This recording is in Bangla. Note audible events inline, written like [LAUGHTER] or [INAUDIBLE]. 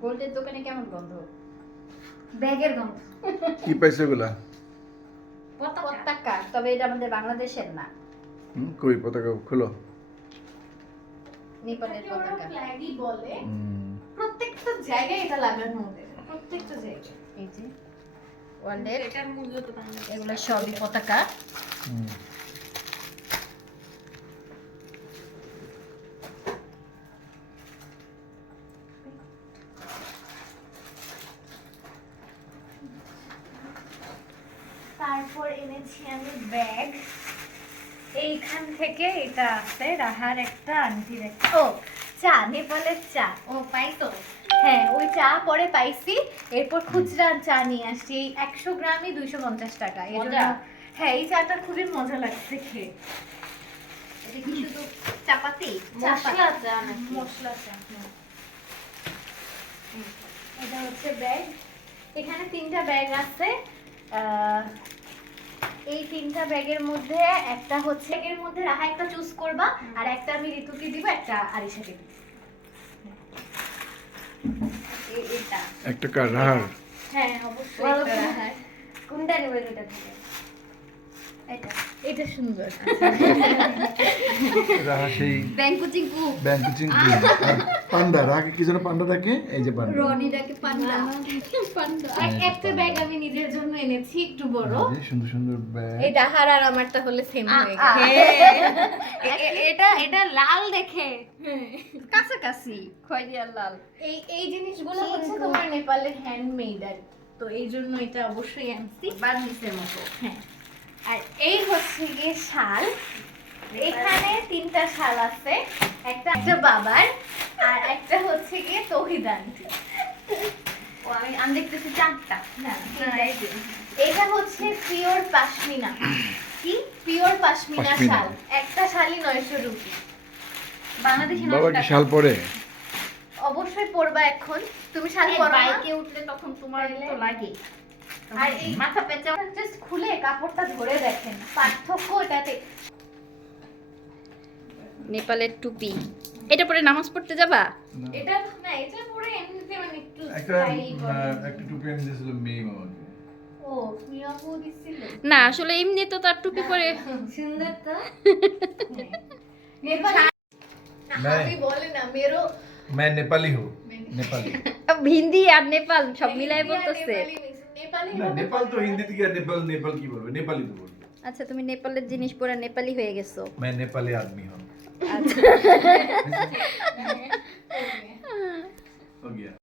গোল্ডের দোকানে কেমন গন্ধ? ব্যাগের গন্ধ। কি পাইছে ওগুলা পতাকা। তবে এটা আমাদের বাংলাদেশের না। হুম, কই পতাকা? খুলো। নেপালের পতাকা। ফ্ল্যাগই বলে প্রত্যেকটা জায়গায় এটা লাগানো ওদের প্রত্যেকটা জায়গায়। এই যে ওয়ার্ল্ডের এটার মূল্য তো বাংলাদেশে এগুলো সবই পতাকা। হুম। তারপর এনেছি আমি ব্যাগ। এইখান থেকে এটা আছে রাহার একটা আন্টির একটা। ও চা নেপালের চা। ও পাইতো। হ্যাঁ ওই চা পরে পাইছি। এরপর খুচরা চা নিয়ে আসছি। এই একশো গ্রামই দুইশো পঞ্চাশ টাকা। এই জন্য মজা? হ্যাঁ এই চাটা খুবই মজা লাগছে খেয়ে। এটা কি শুধু চাপাতি? মশলা চা মশলা চা হুম। হুম। এটা হচ্ছে ব্যাগ। এখানে তিনটা ব্যাগ আছে। এই তিনটা ব্যাগের মধ্যে একটা হচ্ছে এর মধ্যে রাহা একটা চুজ করবা আর একটা আমি ঋতুকে দিব একটা আরিশাকে দিব। একটা কার রাহার? হ্যাঁ অবশ্যই। কোনটা নেবেন এটা থেকে? এটা এটা সুন্দর। রাহা সেই ব্যাংকু চিঙ্কু ব্যাংক চিংড়ি পান্ডা রাহাকে কি যেন পান্ডা ডাকে এই যে পান্ডা। রনিটাকে পান্ডা। পান্ডা। একটা ব্যাগ আমি নিজের জন্য এনেছি একটু বড়। এই সুন্দর সুন্দর ব্যাগ। এই ডাহার আর আমারটা হলে সেম হয়ে গেছে। এটা এটা লাল দেখে। কাছাকাছি খয়েরি আর লাল। এই এই জিনিসগুলো হচ্ছে তোমার নেপালের হ্যান্ডমেড আর তো এই জন্য এটা অবশ্যই আনছি বার্নিসের মতো। হ্যাঁ। আর এই হচ্ছে গিয়ে শাল। এখানে তিনটা শাল আছে একটা একটা বাবার আর একটা হচ্ছে গিয়ে তহিদ আন্টি। ও আমি আমি দেখতেছি চারটা। না, না, এই যে। এটা হচ্ছে পিওর পাশমিনা। কি? পিওর পাশমিনা। শাল। একটা শালই নয়শো রুপি। বাংলাদেশে বাবা কি শাল পরে? অবশ্যই পরবা এখন। তুমি শাল বাইকে উঠলে তখন তোমার তো লাগে। আর এই মাথা পেঁচা জাস্ট খুলে কাপড়টা ধরে দেখেন পার্থক্য এটাতে নেপালের টুপি এটা পরে নামাজ পড়তে যাবা এটা না এটা পরে এমনিতে মানে একটু একটা স্টাইল করে। একটা টুপি এনে দিয়েছিল মেয়ে মামাকে ও মিয়াপু দিছিল না আসলে এমনি তো তার টুপি পরে সুন্দর তো [LAUGHS] নেপাল আমি বলে না মেরো मैं नेपाली हूँ नेपाली হিন্দি আর নেপাল সব মিলাই বলতেছে নেপালি না নেপাল তো হিন্দি থেকে আর নেপাল নেপাল কি বলবে নেপালি তো বলবে আচ্ছা তুমি নেপালের জিনিস পরে নেপালি হয়ে গেছো मैं नेपाली आदमी हूँ আচ্ছা हो गया